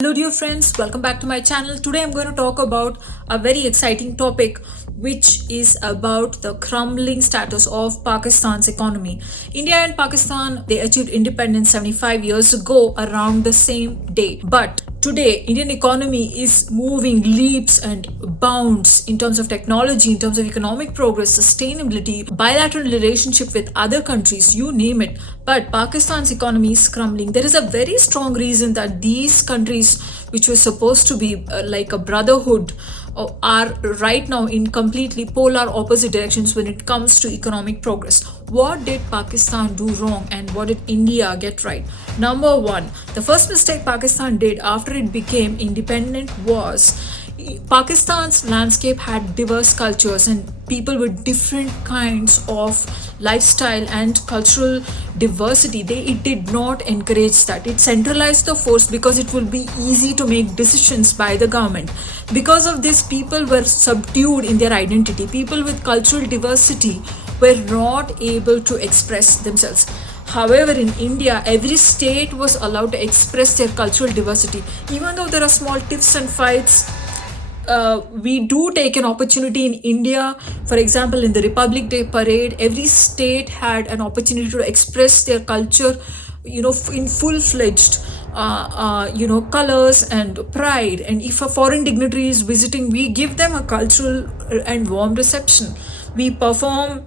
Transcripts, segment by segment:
Hello dear friends, welcome back to my channel. Today I'm going to talk about a very exciting topic which is about the crumbling status of Pakistan's economy. India and Pakistan, they achieved independence 75 years ago around the same day. But today Indian economy is moving leaps and bounds in terms of technology, in terms of economic progress, sustainability, bilateral relationship with other countries, you name it. But Pakistan's economy is crumbling. There is a very strong reason that these countries, which were supposed to be like a brotherhood, are right now in completely polar opposite directions when it comes to economic progress. What did Pakistan do wrong and what did India get right? Number one, the first mistake Pakistan did after it became independent was Pakistan's landscape had diverse cultures and people with different kinds of lifestyle and cultural diversity. It did not encourage that. It centralized the force because it will be easy to make decisions by the government. Because of this, people were subdued in their identity. People with cultural diversity were not able to express themselves. However, in India, every state was allowed to express their cultural diversity. Even though there are small tiffs and fights, we do take an opportunity in India. For example, in the Republic Day parade, every state had an opportunity to express their culture, in full-fledged, colors and pride. And if a foreign dignitary is visiting, we give them a cultural and warm reception. We perform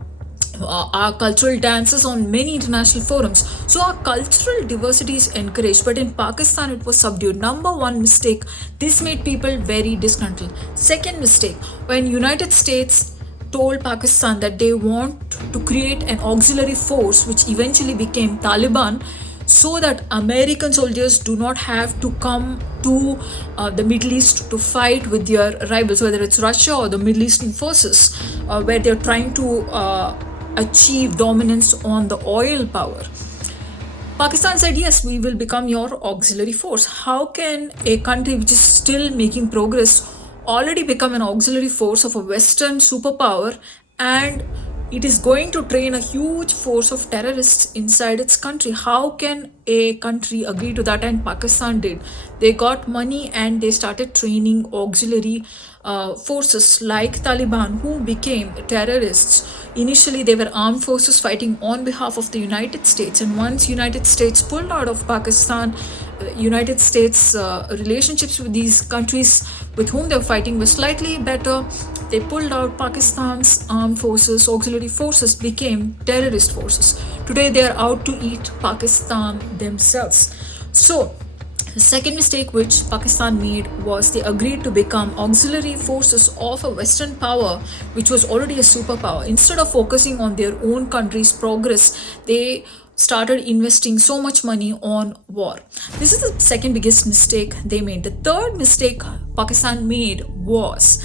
our cultural dances on many international forums. So our cultural diversity is encouraged, but in Pakistan it was subdued. Number one mistake, this made people very disgruntled. Second mistake, when United States told Pakistan that they want to create an auxiliary force which eventually became Taliban, so that American soldiers do not have to come to the Middle East to fight with their rivals, whether it's Russia or the Middle Eastern forces, where they're trying to achieve dominance on the oil power. Pakistan said, yes, we will become your auxiliary force. How can a country which is still making progress already become an auxiliary force of a Western superpower, and it is going to train a huge force of terrorists inside its country? How can a country agree to that? And Pakistan did. They got money and they started training auxiliary forces like Taliban, who became terrorists. Initially, they were armed forces fighting on behalf of the United States. And once United States pulled out of Pakistan, United States relationships with these countries with whom they were fighting were slightly better. They pulled out. Pakistan's armed forces, auxiliary forces, became terrorist forces. Today they are out to eat Pakistan themselves. So the second mistake which Pakistan made was they agreed to become auxiliary forces of a Western power which was already a superpower. Instead of focusing on their own country's progress, they started investing so much money on war. This is the second biggest mistake they made. The third mistake Pakistan made was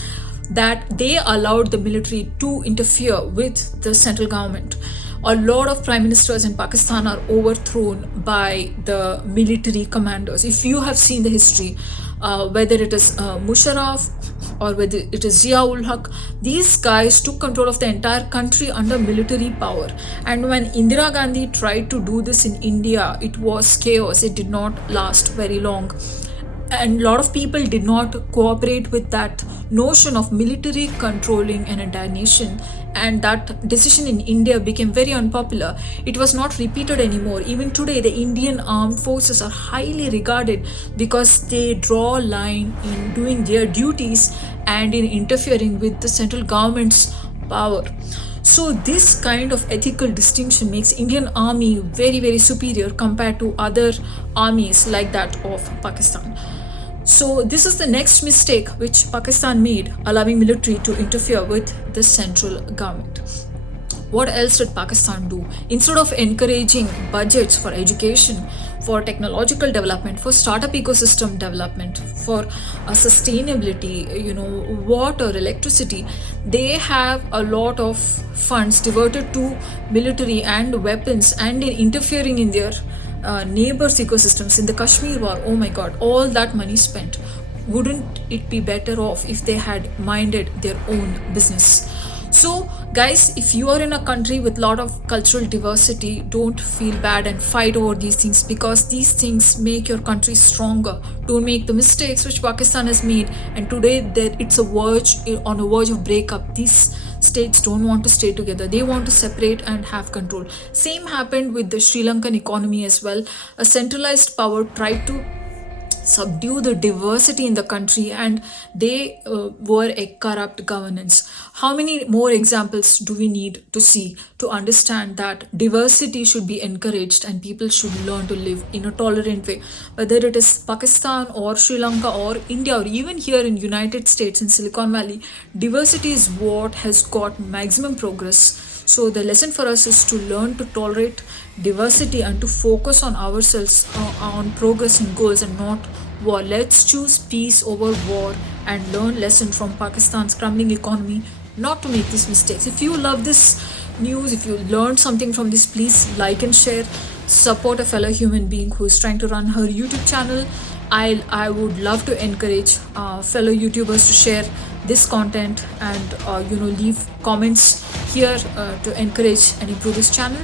that they allowed the military to interfere with the central government. A lot of prime ministers in Pakistan are overthrown by the military commanders. If you have seen the history, whether it is Musharraf or whether it is Ziaul Haq, these guys took control of the entire country under military power. And when Indira Gandhi tried to do this in India, it was chaos. It did not last very long. And a lot of people did not cooperate with that notion of military controlling an entire nation, and that decision in India became very unpopular. It was not repeated anymore. Even today, the Indian armed forces are highly regarded because they draw a line in doing their duties and in interfering with the central government's power. So this kind of ethical distinction makes Indian army very, very superior compared to other armies like that of Pakistan. So this is the next mistake which Pakistan made, allowing military to interfere with the central government. What else did Pakistan do? Instead of encouraging budgets for education, for technological development, for startup ecosystem development, for sustainability, water, electricity, they have a lot of funds diverted to military and weapons, and in interfering in their neighbors' ecosystems. In the Kashmir war, oh my god, all that money spent. Wouldn't it be better off if they had minded their own business? So guys, if you are in a country with lot of cultural diversity, don't feel bad and fight over these things, because these things make your country stronger. Don't make the mistakes which Pakistan has made, and today that it's on a verge of breakup. These states don't want to stay together, they want to separate and have control. Same happened with the Sri Lankan economy as well. A centralized power tried to subdue the diversity in the country, and they were a corrupt governance. How many more examples do we need to see to understand that diversity should be encouraged and people should learn to live in a tolerant way? Whether it is Pakistan or Sri Lanka or India or even here in United States in Silicon Valley, diversity is what has got maximum progress. So the lesson for us is to learn to tolerate diversity and to focus on ourselves, on progress and goals, and not war. Let's choose peace over war and learn lesson from Pakistan's crumbling economy, not to make these mistakes. If you love this news, if you learned something from this, please like and share. Support a fellow human being who is trying to run her YouTube channel. I would love to encourage fellow YouTubers to share this content and leave comments here to encourage and improve this channel.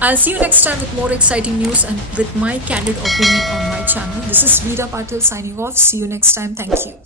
I'll see you next time with more exciting news and with my candid opinion on my channel. This is Vida Patil signing off. See you next time. Thank you.